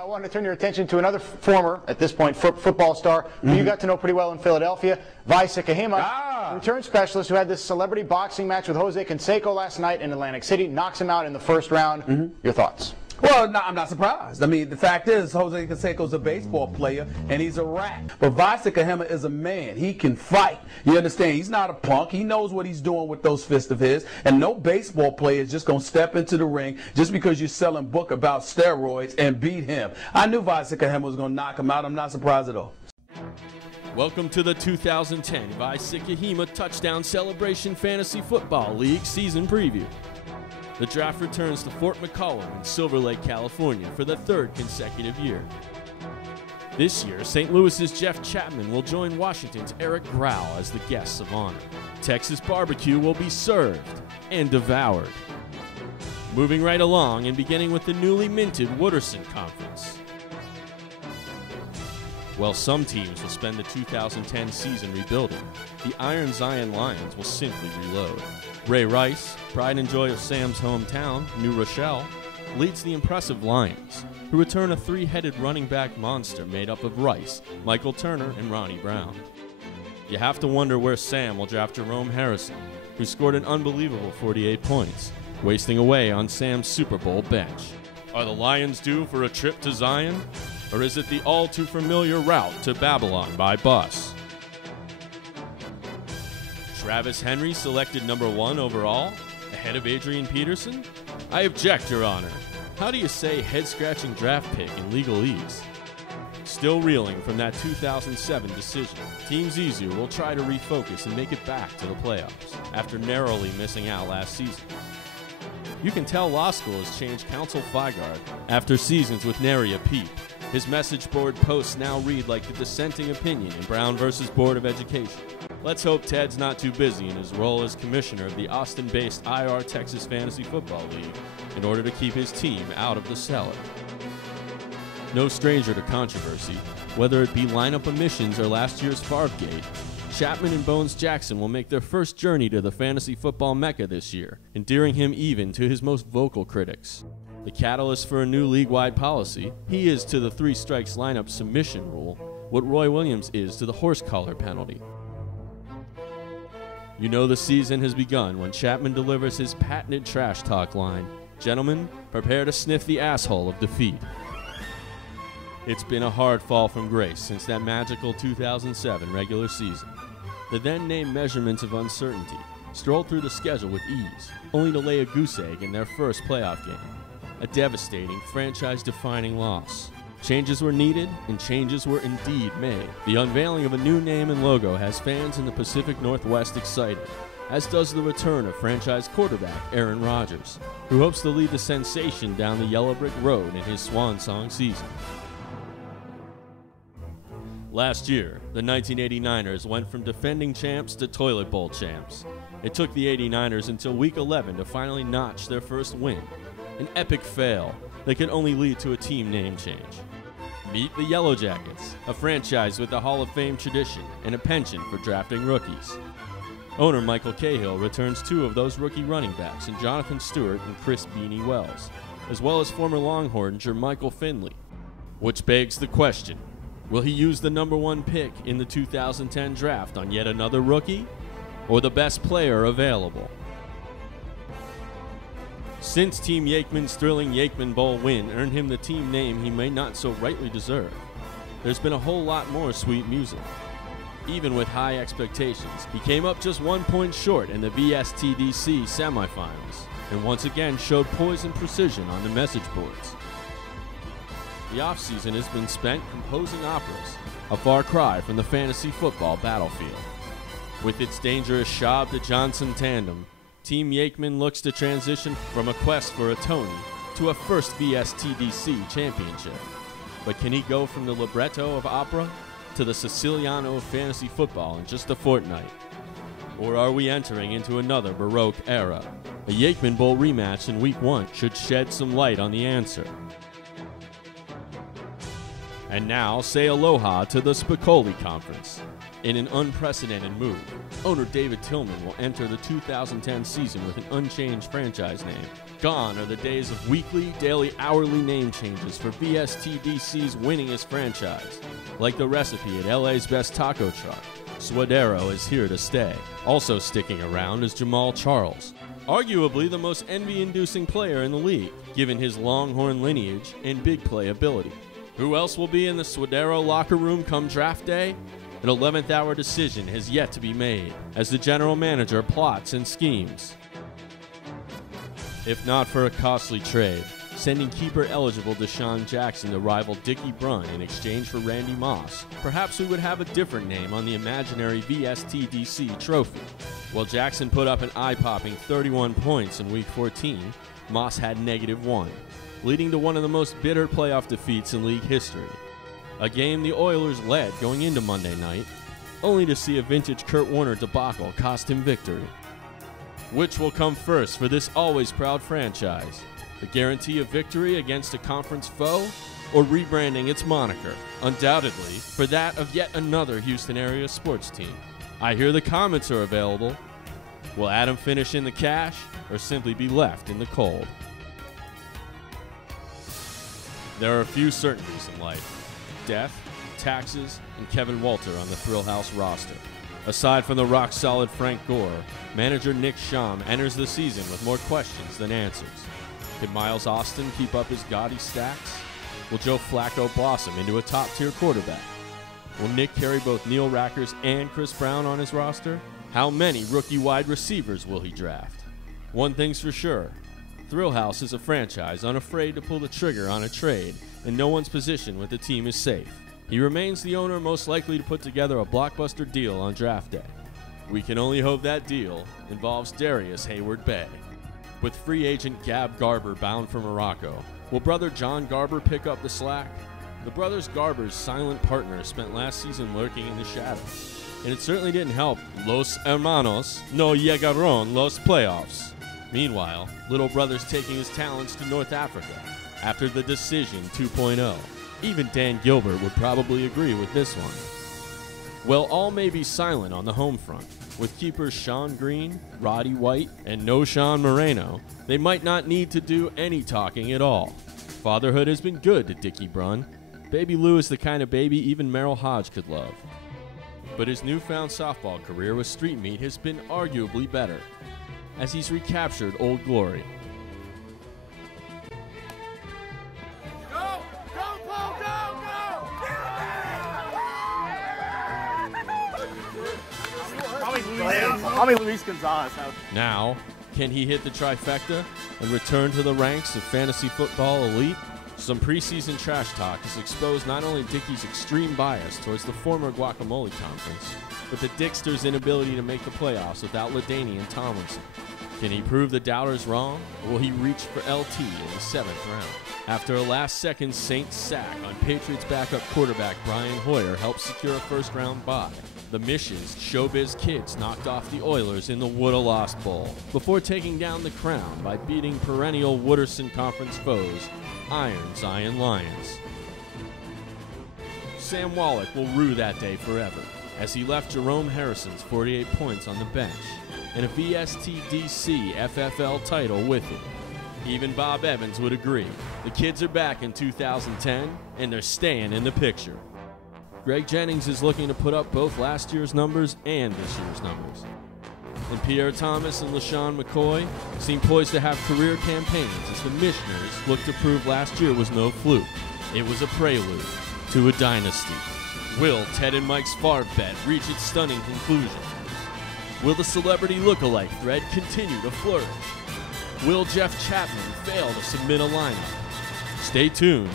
I want to turn your attention to another former, at this point, football star who you got to know pretty well in Philadelphia, Vai Sikahema, return specialist who had this celebrity boxing match with Jose Canseco last night in Atlantic City, knocks him out in the first round. Your thoughts? Well, no, I'm not surprised. I mean, the fact is, Jose Canseco's a baseball player, and he's a rat. But Vai Sikahema is a man. He can fight. You understand? He's not a punk. He knows what he's doing with those fists of his. And no baseball player is just going to step into the ring just because you're selling a book about steroids and beat him. I knew Vai Sikahema was going to knock him out. I'm not surprised at all. Welcome to the 2010 Vai Sikahema Touchdown Celebration Fantasy Football League Season Preview. The draft returns to Fort McCollum in Silver Lake, California for the third consecutive year. This year, St. Louis's Jeff Chapman will join Washington's Eric Grau as the guests of honor. Texas barbecue will be served and devoured. Moving right along and beginning with the newly minted Wooderson Conference. While some teams will spend the 2010 season rebuilding, the Iron Zion Lions will simply reload. Ray Rice, pride and joy of Sam's hometown, New Rochelle, leads the impressive Lions, who return a three-headed running back monster made up of Rice, Michael Turner, and Ronnie Brown. You have to wonder where Sam will draft Jerome Harrison, who scored an unbelievable 48 points, wasting away on Sam's Super Bowl bench. Are the Lions due for a trip to Zion? Or is it the all-too-familiar route to Babylon by bus? Travis Henry selected #1 overall, ahead of Adrian Peterson? I object, Your Honor. How do you say head-scratching draft pick in legalese? Still reeling from that 2007 decision, Team Zizou will try to refocus and make it back to the playoffs after narrowly missing out last season. You can tell law school has changed Counsel Figard after seasons with nary a peep. His message board posts now read like the dissenting opinion in Brown versus Board of Education. Let's hope Ted's not too busy in his role as commissioner of the Austin-based IR Texas Fantasy Football League in order to keep his team out of the cellar. No stranger to controversy, whether it be lineup omissions or last year's Favre-gate, Chapman and Bones Jackson will make their first journey to the fantasy football mecca this year, endearing him even to his most vocal critics. The catalyst for a new league-wide policy, he is to the 3 strikes lineup submission rule what Roy Williams is to the horse collar penalty. You know the season has begun when Chapman delivers his patented trash talk line, "Gentlemen, prepare to sniff the asshole of defeat." It's been a hard fall from grace since that magical 2007 regular season. The then-named measurements of uncertainty strolled through the schedule with ease, only to lay a goose egg in their first playoff game. A devastating, franchise-defining loss. Changes were needed, and changes were indeed made. The unveiling of a new name and logo has fans in the Pacific Northwest excited, as does the return of franchise quarterback Aaron Rodgers, who hopes to lead the sensation down the yellow brick road in his swan song season. Last year, the 1989ers went from defending champs to toilet bowl champs. It took the 89ers until Week 11 to finally notch their first win. An epic fail that could only lead to a team name change. Meet the Yellow Jackets, a franchise with a Hall of Fame tradition and a penchant for drafting rookies. Owner Michael Cahill returns 2 of those rookie running backs in Jonathan Stewart and Chris Beanie Wells, as well as former Longhorn Jermichael Finley. Which begs the question, will he use the #1 pick in the 2010 draft on yet another rookie, or the best player available? Since Team Yakeman's thrilling Yakeman Bowl win earned him the team name he may not so rightly deserve, there's been a whole lot more sweet music. Even with high expectations, he came up just 1 point short in the VSTDC semifinals, and once again showed poise and precision on the message boards. The offseason has been spent composing operas, a far cry from the fantasy football battlefield. With its dangerous Schaub to Johnson tandem, Team Yakeman looks to transition from a quest for a Tony to a first VSTDC championship. But can he go from the libretto of opera to the Siciliano of fantasy football in just a fortnight? Or are we entering into another Baroque era? A Yakeman Bowl rematch in Week 1 should shed some light on the answer. And now, say aloha to the Spicoli Conference. In an unprecedented move, owner David Tillman will enter the 2010 season with an unchanged franchise name. Gone are the days of weekly, daily, hourly name changes for VSTDC's winningest franchise. Like the recipe at LA's best taco truck, Suadero is here to stay. Also sticking around is Jamal Charles, arguably the most envy-inducing player in the league, given his Longhorn lineage and big play ability. Who else will be in the Suadero locker room come draft day? An 11th hour decision has yet to be made as the general manager plots and schemes. If not for a costly trade, sending keeper-eligible Deshaun Jackson to rival Dickie Brunn in exchange for Randy Moss, perhaps we would have a different name on the imaginary VSTDC trophy. While Jackson put up an eye-popping 31 points in Week 14, Moss had -1. Leading to one of the most bitter playoff defeats in league history. A game the Oilers led going into Monday night, only to see a vintage Kurt Warner debacle cost him victory. Which will come first for this always proud franchise? The guarantee of victory against a conference foe, or rebranding its moniker, undoubtedly, for that of yet another Houston area sports team? I hear the comments are available. Will Adam finish in the cash, or simply be left in the cold? There are a few certainties in life: death, taxes, and Kevin Walter on the Thrill House roster. Aside from the rock-solid Frank Gore, manager Nick Schum enters the season with more questions than answers. Can Miles Austin keep up his gaudy stacks? Will Joe Flacco blossom into a top-tier quarterback? Will Nick carry both Neil Rackers and Chris Brown on his roster? How many rookie wide receivers will he draft? One thing's for sure: Thrill House is a franchise unafraid to pull the trigger on a trade, and no one's position with the team is safe. He remains the owner most likely to put together a blockbuster deal on draft day. We can only hope that deal involves Darius Hayward-Bay. With free agent Gab Garber bound for Morocco, will brother John Garber pick up the slack? The brothers Garber's silent partner spent last season lurking in the shadows, and it certainly didn't help Los Hermanos no llegaron los playoffs. Meanwhile, little brother's taking his talents to North Africa after the Decision 2.0. Even Dan Gilbert would probably agree with this one. Well, all may be silent on the home front. With keepers Sean Green, Roddy White, and no Sean Moreno, they might not need to do any talking at all. Fatherhood has been good to Dickie Brunn. Baby Lou is the kind of baby even Merrill Hodge could love. But his newfound softball career with Street Meat has been arguably better, as he's recaptured Old Glory. Go! Go, Paul! Go! Go! Probably Luis Gonzalez. Now, can he hit the trifecta and return to the ranks of fantasy football elite? Some preseason trash talk has exposed not only Dickie's extreme bias towards the former Guacamole Conference, but the Dicksters' inability to make the playoffs without LaDainian and Tomlinson. Can he prove the doubters wrong, or will he reach for LT in the 7th round? After a last-second Saints sack on Patriots backup quarterback Brian Hoyer helped secure a first-round bye, the Mission's Showbiz Kids knocked off the Oilers in the Woulda Lost Bowl before taking down the crown by beating perennial Wooderson Conference foes, Iron Zion Lions. Sam Wallach will rue that day forever, as he left Jerome Harrison's 48 points on the bench and a VSTDC FFL title with it. Even Bob Evans would agree. The kids are back in 2010, and they're staying in the picture. Greg Jennings is looking to put up both last year's numbers and this year's numbers. And Pierre Thomas and LaShawn McCoy seem poised to have career campaigns as the Missioners look to prove last year was no fluke. It was a prelude to a dynasty. Will Ted and Mike's Favre bet reach its stunning conclusion? Will the celebrity look-alike thread continue to flourish? Will Jeff Chapman fail to submit a lineup? Stay tuned